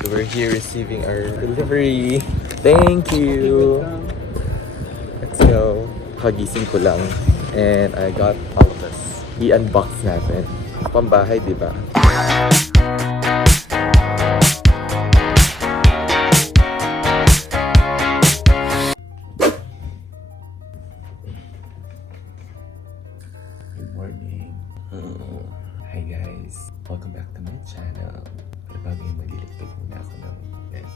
So we're here receiving our delivery. Thank you! Let's go. Kagising ko lang. And I got all of this. I-unbox natin. Pambahay, di ba? Good morning. Hi guys. Welcome back to my channel. Pero bago yung magliligpit muna ako ng bed.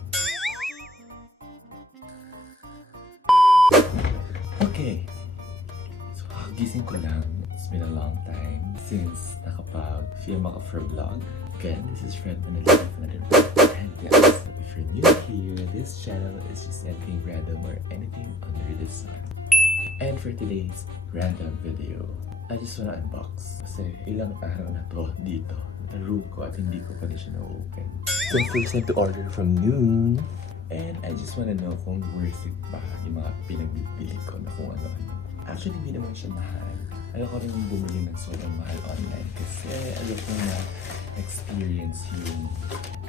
Okay. So, gising ko lang. It's been a long time since nakapag-film ako for vlog. Again, this is Rhed Manalili from another vlog. And yes, if you're new here, this channel is just anything random or anything under the sun. And for today's random video, I just wanna unbox. Kasi ilang araw na to dito sa room ko at hindi ko pa siya na-open. So first time to order from noon. And I just wanna know kung worth it ba yung mga pinagbibili ko na kung ano-ano. Actually, hindi naman siya mahal. Ayoko rin bumili ng sobrang mahal online kasi alam ko na experience yung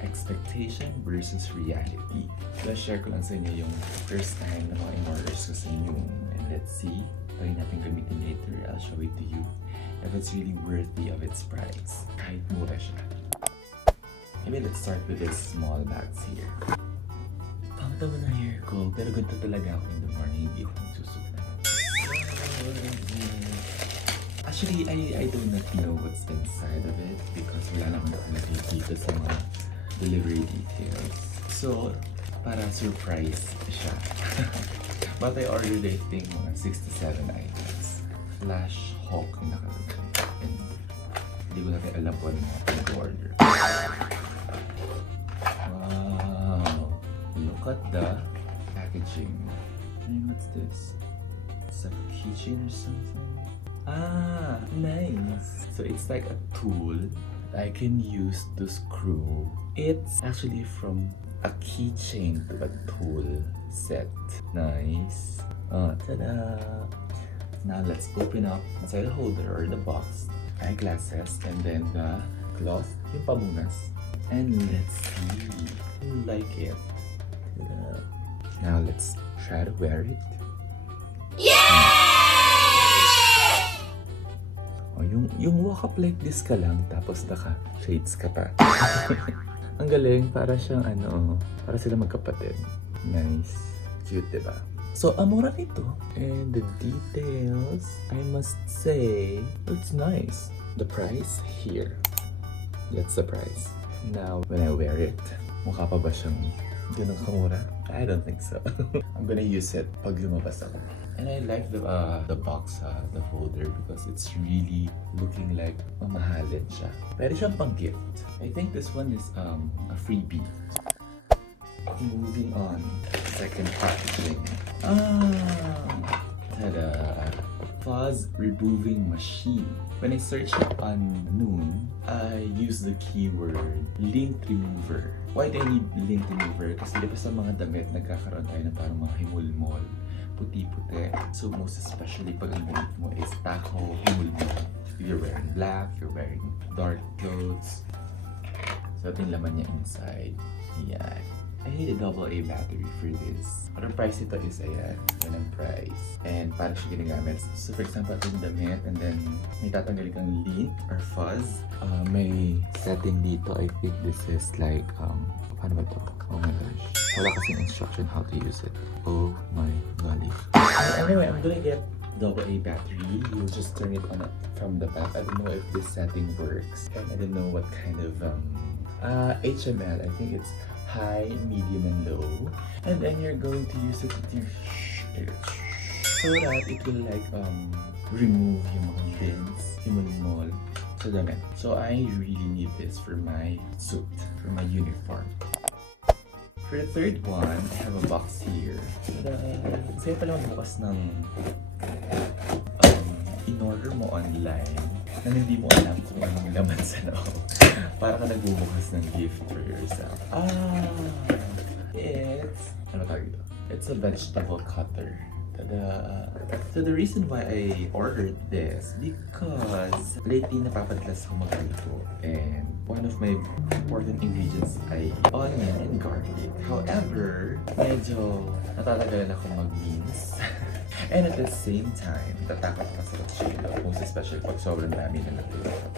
expectation versus reality. So share ko lang sa inyo yung first time na mga in-orders ko sa inyo. And let's see. Try natin gamitin later. I'll show it to you if it's really worthy of its price. Kahit mura siya. Maybe let's start with this small bags here. Pangtawa na hair ko, pero ganito talaga ako in the morning. Hindi ako nagsusulat. Actually, I do not know what's inside of it because wala naman ako nakikita sa mga delivery details. So, para surprise siya. But I ordered, I think, mga 6 to 7 items. Flash Hawk yung nakalagay. And hindi ko natin alam kung ano nag-order. Wow! Look at the packaging. What's this? It's like a keychain or something? Ah! Nice! So it's like a tool I can use to screw. It's actually from a keychain to a tool set. Nice. Oh, ta-da! Now let's open up inside the holder or the box. Eyeglasses and then the cloth, yung pamunas. And let's see. I like it. Ta-da! Now let's try to wear it. Oh, yung walk up like this ka lang tapos naka-shades ka pa. Ang galing, para siyang para sila magkapatid. Nice. Cute, diba? So, amura nito. And the details, I must say, it's nice. The price here. That's the price. Now, when I wear it, mukha pa ba siyang ganun kamura? I don't think so. I'm gonna use it pag lumabas ako. And I like the box, the folder, because it's really looking like mamahalin siya. Pwede siyang pang gift. I think this one is a freebie. Moving on, second packaging. Tada! Fuzz removing machine. When I searched it on Noon, I used the keyword lint remover. Why do I need lint remover? Kasi di ba sa mga damit nagkakaroon tayo ng parang mga himulmol, puti-puti. So most especially pag ang damit mo is taco, himulmol. You're wearing black, you're wearing dark clothes. So ito yung laman niya inside. Yeah. I need a AA battery for this. Ang price nito is ayan, yan ang price. And para siya ginagamit. So for example, ito yung damit and then may tatanggalin kang lint or fuzz. May setting dito. I think this is like, paano ba ito? Oh my gosh. Wala kasing instruction how to use it. Oh my golly. Anyway, I'm gonna get AA battery. You'll just turn it on from the back. I don't know if this setting works. And I don't know what kind of HML. I think it's high, medium, and low. And then you're going to use it with your so that it will like remove yung mga lint, himulmol sa damit. So I really need this for my suit, for my uniform. For the third one, I have a box here. Sa'yo pala magbukas ng in-order mo online na hindi mo alam kung anong laman sa loob. Para ka nagbubukas ng gift for yourself. It's a vegetable cutter. Tada! So the reason why I ordered this, because lately napapadalas ako magluto and one of my important ingredients ay onion and garlic. However, medyo natatagalan ako mag-mince. And at the same time, tatakot ka sa kutsilyo, most especially pag sobrang dami na natulog.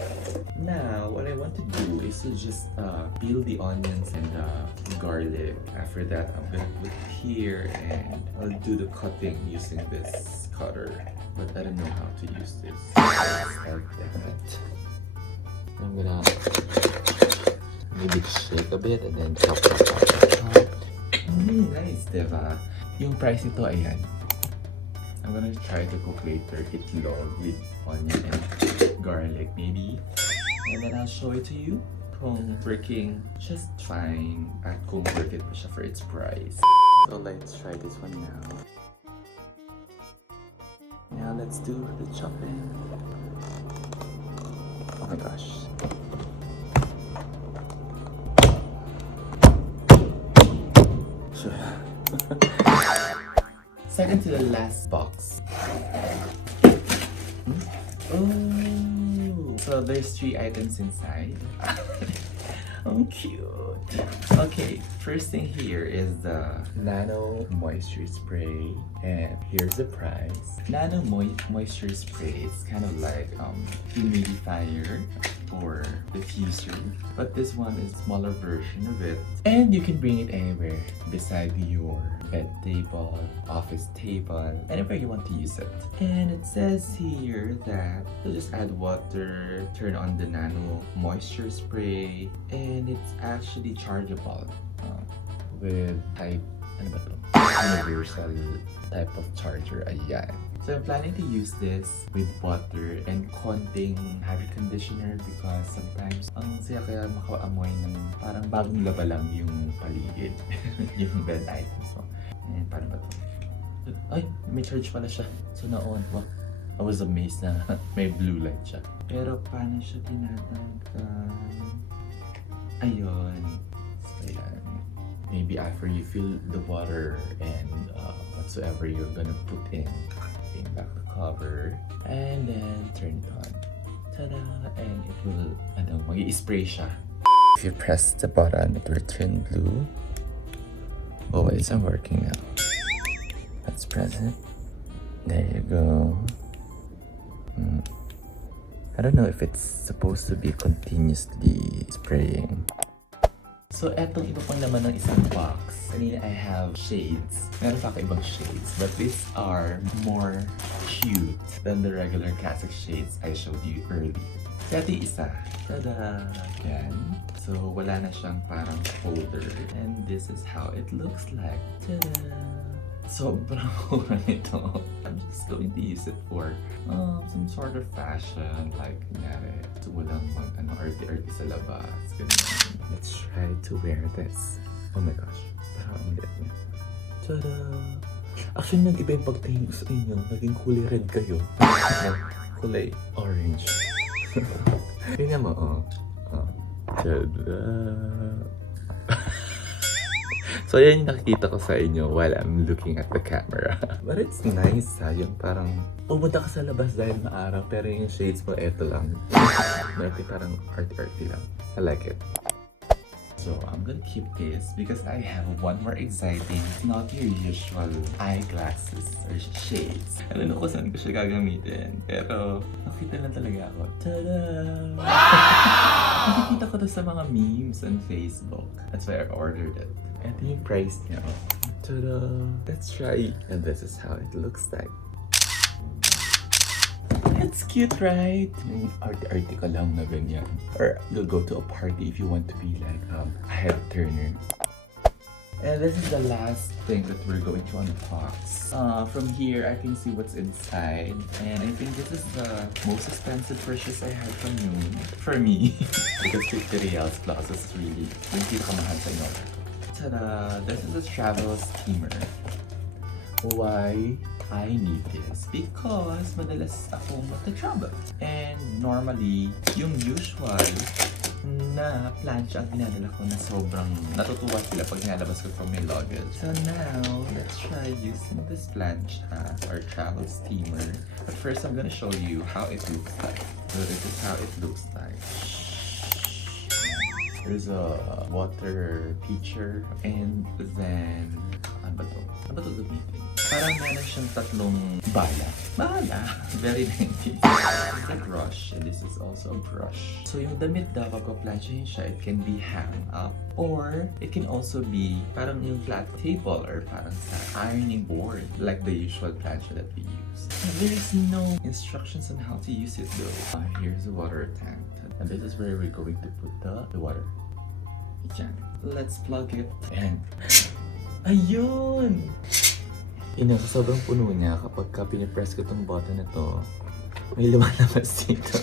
Now, what I want to do is to just peel the onions and the garlic. After that, I'm gonna put here and I'll do the cutting using this cutter. But I don't know how to use this. Like that. I'm gonna maybe shake a bit and then chop. Nice, diba? Yung price ito, ayan. I'm gonna try to cook later itlog with onion and garlic maybe. And then I'll show it to you kung working just fine at kung worth it pa siya for its price. So let's try this one now. Now let's do the chopping. Oh my gosh. Sure. Second to the last box. Oh, so there's 3 items inside. Oh, cute. Okay, first thing here is the Nano Moisture Spray, and here's the price. Nano Moisture Spray is kind of like humidifier or diffuser, but this one is a smaller version of it, and you can bring it anywhere beside your bed table, office table, anywhere you want to use it. And it says here that you just add water, turn on the Nano Moisture Spray, and it's actually chargeable with type, ano ba to? Universal type of charger, ayan. So I'm planning to use this with water and konting hair conditioner because sometimes ang saya kaya makaamoy ng parang bagong laba lang yung paligid, yung bed items mo. And paano ba to? Ay, may charge pala siya. So na-on. Wow. I was amazed na may blue light siya. Pero paano siya tinatanggal? Ayun. So yan. Maybe after you fill the water and whatsoever you're gonna put in, bring back the cover and then turn it on. Tada! And it will, mag-i-spray siya. If you press the button, it will turn blue. Oh, it's not working now. Let's press it. There you go. I don't know if it's supposed to be continuously spraying. So, etong iba pang naman ng isang box. Kanina I have shades. Meron pa ako ibang shades. But these are more cute than the regular classic shades I showed you earlier. Kaya ito yung isa. Tada! Yan. So, wala na siyang parang holder. And this is how it looks like. Tada! Sobrang mura nito. I'm just going to use it for some sort of fashion. Like, kunyari, ito walang arty-arty sa labas. Ganyan. Let's try to wear this. Oh my gosh. Parang ang liit niya. Tada! Actually, nag-iba yung pagtingin ko sa inyo. Naging kulay red kayo. Kulay orange. Tingnan mo, Tada! So, yan yung nakikita ko sa inyo while I'm looking at the camera. But it's nice, yung parang pumunta ka sa labas dahil maaraw, pero yung shades mo, eto lang. Ito parang arty-arty lang. I like it. So, I'm gonna keep this because I have one more exciting, not your usual eyeglasses or shades. I don't know kung saan ko siya gagamitin, pero nakita lang talaga ako. Tada! Nakikita ko to sa mga memes on Facebook. That's why I ordered it. Ito yung price niya. Tada! Let's try. And this is how it looks like. It's cute, right? Yung arty-arty ka lang na ganyan. Or you'll go to a party if you want to be like a head turner. And this is the last thing that we're going to unbox. From here, I can see what's inside. And I think this is the most expensive purchase I had from Noon. For me. Because 50 reals plus is really hindi kamahal sa inyo. Ta-da! This is a travel steamer. Why I need this? Because madalas akong mag-travel. And normally, yung usual na plancha ang pinadala ko na sobrang natutuwa sila pag nilalabas ko from my luggage. So now, let's try using this plancha or travel steamer. But first, I'm gonna show you how it looks like. So this is how it looks like. There's a water pitcher and then ano ba to gamitin? Parang meron siyang tatlong bala. Very lengthy. It's a brush and this is also a brush. So yung damit daw pag planchahin siya, it can be hang up or it can also be parang yung flat table or parang sa ironing board like the usual plancha that we use. There is no instructions on how to use it though. Here's the water tank. And this is where we're going to put the water. Diyan. Let's plug it and ayun! Sobrang puno niya kapag pinipress ko tong button na to, may lumalabas dito.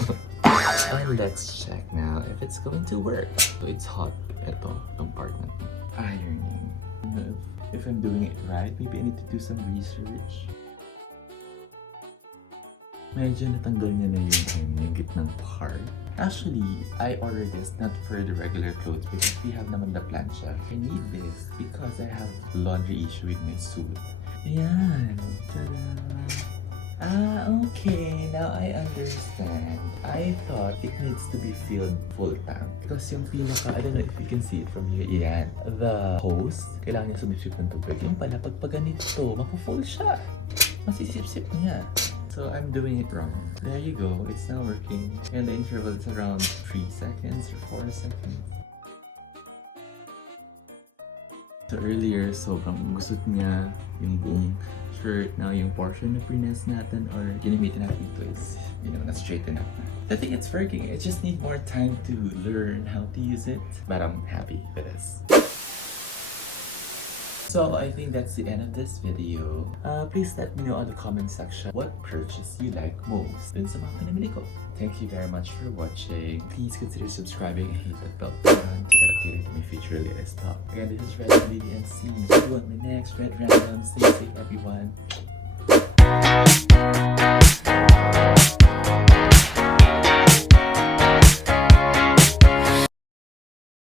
And let's check now if it's going to work. So it's hot. Ito, yung part na to. Ironing. If I'm doing it right, maybe I need to do some research. Medyo natanggal niya na yung gitnang part. Actually, I ordered this not for the regular clothes because we have naman the plancha. I need this because I have laundry issue with my suit. Ayan. Ta-da! Okay. Now I understand. I thought it needs to be filled full tank. Because yung pinaka, I don't know if you can see it from here. Ayan. The hose, kailangan niya sumipsip ng tubig. Yung pala, pag ganito, mapu-full siya. Masisip-sip niya. So I'm doing it wrong. There you go. It's now working. And the interval is around 3 seconds or 4 seconds. So earlier, sobrang gusot niya yung buong shirt. Now yung portion na prines natin or ginamitin natin ito is, na-straighten up na. I think it's working. I just need more time to learn how to use it. But I'm happy with this. So I think that's the end of this video. Please let me know in the comment section what purchase you like most dun sa mga pinamili ko. Thank you very much for watching. Please consider subscribing and hit the bell button to get updated on my future latest stuff. Again, this is Rhed Manalili and see you on my next Rhed Random. Stay safe everyone.